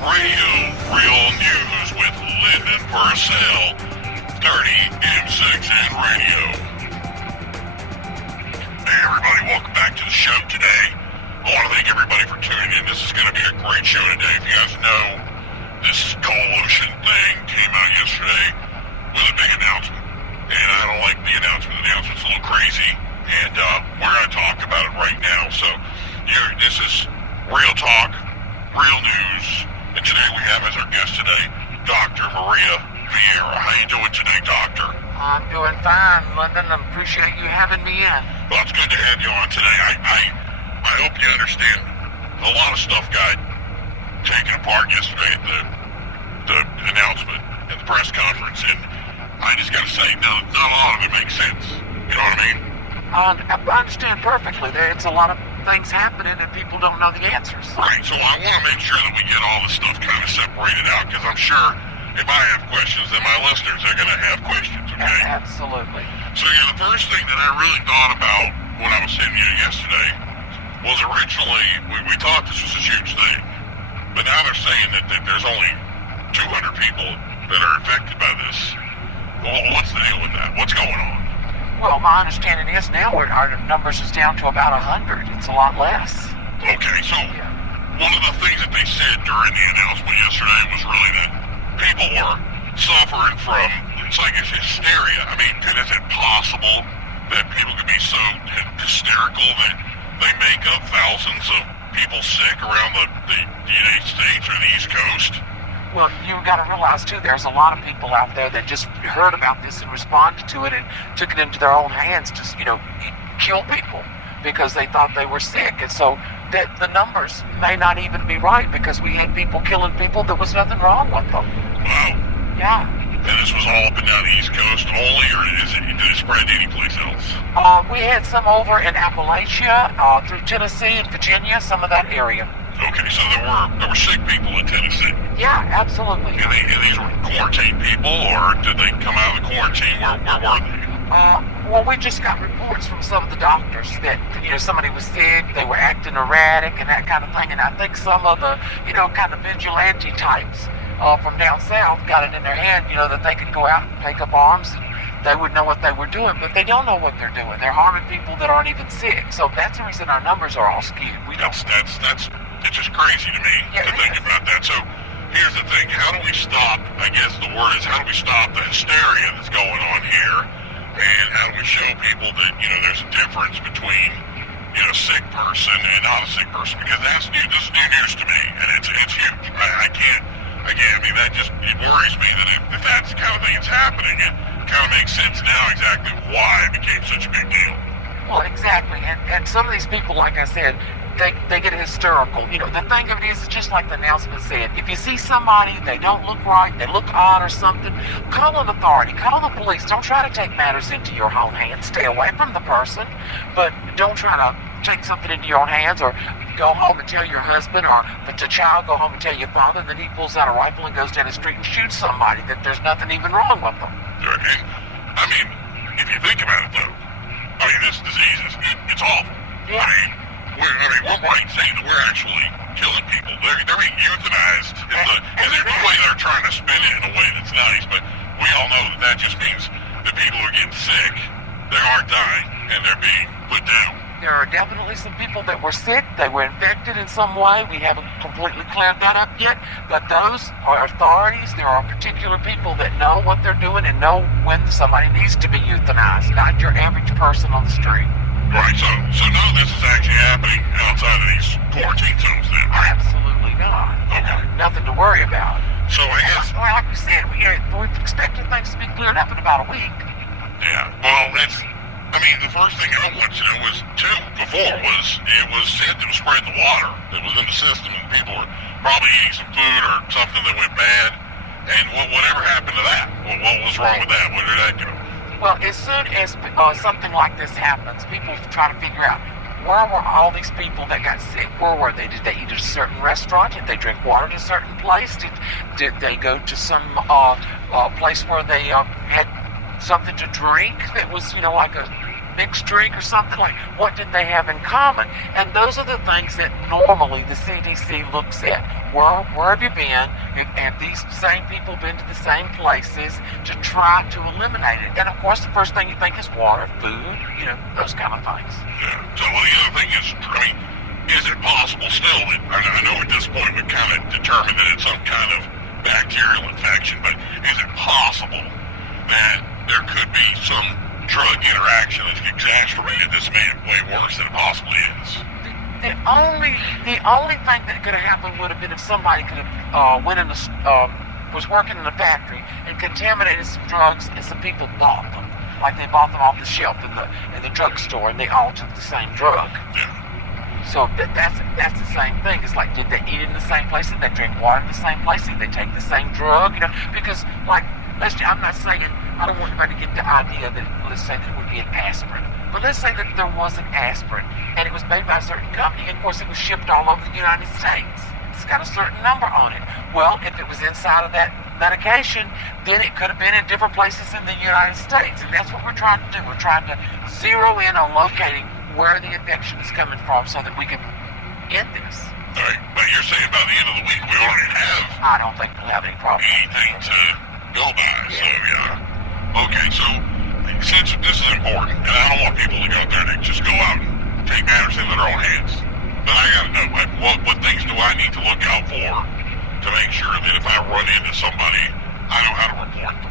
Radio, real news with Lindon Purcell, 30 M6N Radio. Hey everybody, welcome back to the show today. I want to thank everybody for tuning in. This is going to be a great show today. If you guys know, this coalition thing came out yesterday with a big announcement. And I don't like the announcement. The announcement's a little crazy. And we're going to talk about it right now. So, this is real talk, real news. And today we have as our guest today, Dr. Maria Vieira. How you doing today, Doctor? I'm doing fine, London. I appreciate you having me in. Well, it's good to have you on today. I hope you understand. A lot of stuff got taken apart yesterday at the announcement at the press conference, and I just got to say, not a lot of it makes sense. You know what I mean? I understand perfectly. It's a lot of things happening and people don't know the answers. Right, so I want to make sure that we get all this stuff kind of separated out, because I'm sure if I have questions, then my listeners are going to have questions, okay? Absolutely. So, the first thing that I really thought about when I was sitting here yesterday was originally, we thought this was a huge thing, but now they're saying that there's only 200 people that are affected by this. Well, what's the deal with that? What's going on? Well, my understanding is now our numbers is down to about 100. It's a lot less. Okay, so one of the things that they said during the announcement yesterday was really that people were suffering from, it's like it's hysteria. I mean, is it possible that people could be so hysterical that they make up thousands of people sick around the United States or the East Coast? Well, you got to realize, too, there's a lot of people out there that just heard about this and responded to it and took it into their own hands to, kill people because they thought they were sick. And so that the numbers may not even be right because we had people killing people. There was nothing wrong with them. Wow. Yeah. And this was all up and down the East Coast only, or did it spread to any place else? We had some over in Appalachia, through Tennessee and Virginia, some of that area. Okay, so there were sick people in Tennessee. Yeah, absolutely. And these were quarantined people, or did they come out of the quarantine? Where were they? Well, we just got reports from some of the doctors that, somebody was sick, they were acting erratic and that kind of thing. And I think some of the, kind of vigilante types from down south got it in their head, that they could go out and take up arms and they would know what they were doing, but they don't know what they're doing. They're harming people that aren't even sick. So that's the reason our numbers are all skewed. It's just crazy to me to think about that. So here's the thing. How do we stop, I guess the word is, how do we stop the hysteria that's going on here? And how do we show people that, there's a difference between, a sick person and not a sick person? Because this is new news to me, and it's huge. I can't, again, it worries me that if that's the kind of thing that's happening, it kind of makes sense now exactly why it became such a big deal. Well, exactly. And some of these people, like I said, they get hysterical. The thing of it is, just like the announcement said, if you see somebody, they don't look right, they look odd or something, call an authority, call the police. Don't try to take matters into your own hands. Stay away from the person, but don't try to take something into your own hands or go home and tell your husband, or if it's a child, go home and tell your father, and then he pulls out a rifle and goes down the street and shoots somebody that there's nothing even wrong with them. If you think about it, though, this disease it's awful. Yeah. We're white saying that we're actually killing people. They're being euthanized. And the way they're trying to spin it in a way that's nice, but we all know that just means that people are getting sick. They aren't dying, and they're being put down. There are definitely some people that were sick. They were infected in some way. We haven't completely cleared that up yet. But those are authorities. There are particular people that know what they're doing and know when somebody needs to be euthanized, not your average person on the street. Right, so none of this is actually happening outside of these quarantine zones then, right? Absolutely not. Okay. Nothing to worry about. So I guess... Well, like we said, we're expecting things to be cleared up in about a week. Yeah, well, the first thing I want to know was, too, before it was said that it was spreading the water that was in the system, and people were probably eating some food or something that went bad. And whatever happened to that? What was wrong with that? Where did that go? Well, as soon as something like this happens, people try to figure out, where were all these people that got sick? Where were they? Did they eat at a certain restaurant? Did they drink water at a certain place? Did they go to some place where they had something to drink that was, like a mixed drink or something? Like, what did they have in common? And those are the things that normally the CDC looks at. Where have you been? Have these same people been to the same places to try to eliminate it? And of course, the first thing you think is water, food, those kind of things. Yeah. So the other thing is, is it possible still that, I know at this point we've kind of determined that it's some kind of bacterial infection, but is it possible that there could be some drug interaction that's exacerbated this man way worse than it possibly is? The only thing that could have happened would have been if somebody could have was working in a factory and contaminated some drugs and some people bought them. Like they bought them off the shelf in the drugstore and they all took the same drug. Yeah. So that's the same thing. It's like, did they eat in the same place? Did they drink water in the same place? Did they take the same drug? Because I'm not saying, I don't want anybody to get the idea that, let's say that it would be an aspirin. But let's say that there was an aspirin and it was made by a certain company and of course it was shipped all over the United States. It's got a certain number on it. Well, if it was inside of that medication, then it could have been in different places in the United States. And that's what we're trying to do. We're trying to zero in on locating where the infection is coming from so that we can end this. All right, but you're saying by the end of the week we already have I don't think we'll have any problem. anything to go by, so yeah. Okay, so since this is important, and I don't want people to go out there and just go out and take matters into their own hands, but I gotta know, what things do I need to look out for to make sure that if I run into somebody, I know how to report them?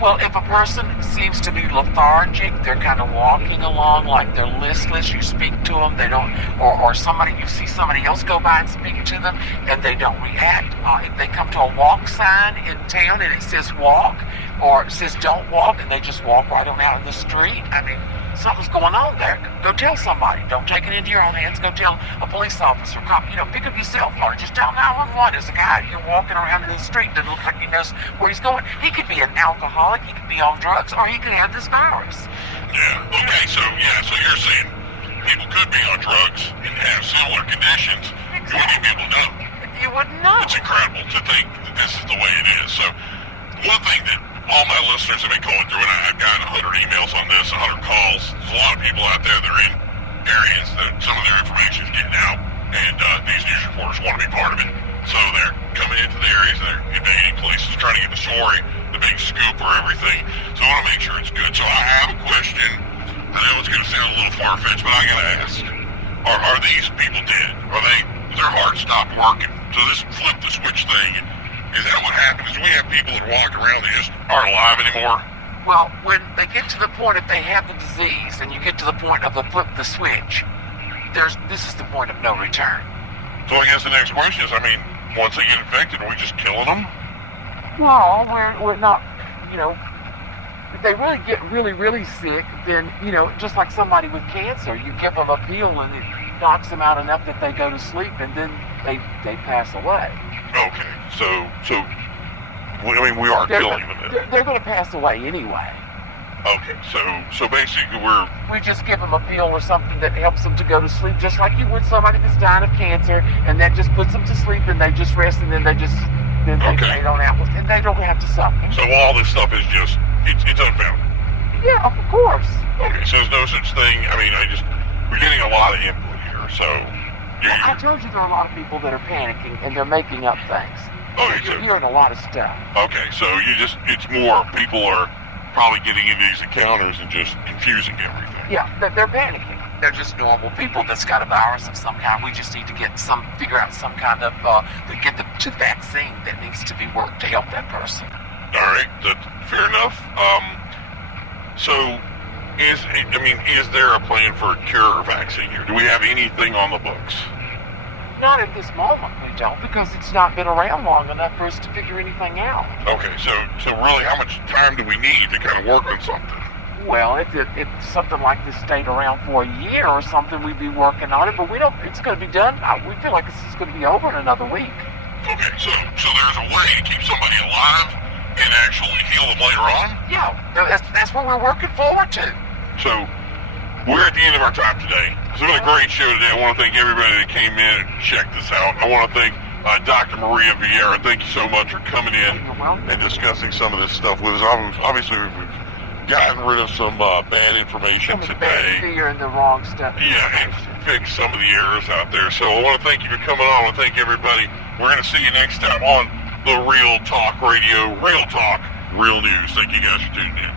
Well, if a person seems to be lethargic, they're kind of walking along like they're listless, you speak to them, they don't, or you see somebody else go by and speak to them, and they don't react. If they come to a walk sign in town and it says walk, or it says don't walk, and they just walk right on out in the street, something's going on there. Go tell somebody. Don't take it into your own hands. Go tell a police officer, cop. Pick up your cell phone. Just tell 911. There's a guy you're walking around in the street that looks like he knows where he's going. He could be an alcoholic. He could be on drugs, or he could have this virus. Yeah. Okay. So you're saying people could be on drugs and have similar conditions. Exactly. You wouldn't even be able to know. You wouldn't know. It's incredible to think that this is the way it is. So one thing that all my listeners have been going through, and I've got 100 emails on this, 100 calls. There's a lot of people out there that are in areas that some of their information is getting out, and these news reporters want to be part of it. So they're coming into the areas, and they're invading places, trying to get the story, the big scoop or everything. So I want to make sure it's good. So I have a question. I know it's going to sound a little far-fetched, but I got to ask. Are these people dead? Their heart stopped working? So this flip the switch thing, is that what happens? Do we have people that walk around that just aren't alive anymore? Well, when they get to the point, if they have the disease, and you get to the point of the flip the switch, this is the point of no return. So I guess the next question is, once they get infected, are we just killing them? No, we're not, if they really get really, really sick, then, just like somebody with cancer, you give them a pill and it knocks them out enough that they go to sleep and then they pass away. Okay, so we are killing them then. They're going to pass away anyway. Okay, so basically we just give them a pill or something that helps them to go to sleep, just like you would somebody that's dying of cancer, and that just puts them to sleep, and they just rest, and then they fade on out, and they don't have to suffer. So all this stuff is just it's unfounded. Yeah, of course. Okay, so there's no such thing. We're getting a lot of input here, so. I told you there are a lot of people that are panicking and they're making up things. Okay, You're hearing a lot of stuff. Okay, so it's more people are probably getting into these encounters and just confusing everything. Yeah, they're panicking. They're just normal people that's got a virus of some kind. We just need to figure out some kind of, get the vaccine that needs to be worked to help that person. All right, that's fair enough. So is there a plan for a cure or vaccine here? Do we have anything on the books? Not at this moment, we don't, because it's not been around long enough for us to figure anything out. Okay, so really, how much time do we need to kind of work on something? Well, if something like this stayed around for a year or something, we'd be working on it, but it's going to be done. We feel like this is going to be over in another week. Okay, so there's a way to keep somebody alive and actually heal them later on? Yeah, that's what we're working forward to. So, we're at the end of our time today. It's been a great show today. I want to thank everybody that came in and checked this out. I want to thank Dr. Maria Vieira. Thank you so much for coming in and discussing some of this stuff with us. Obviously, we've gotten rid of some bad information Some of the today. bad fear and the wrong stuff. Yeah, and fix some of the errors out there. So I want to thank you for coming on. I want to thank everybody. We're going to see you next time on the Real Talk Radio. Real Talk, real news. Thank you guys for tuning in.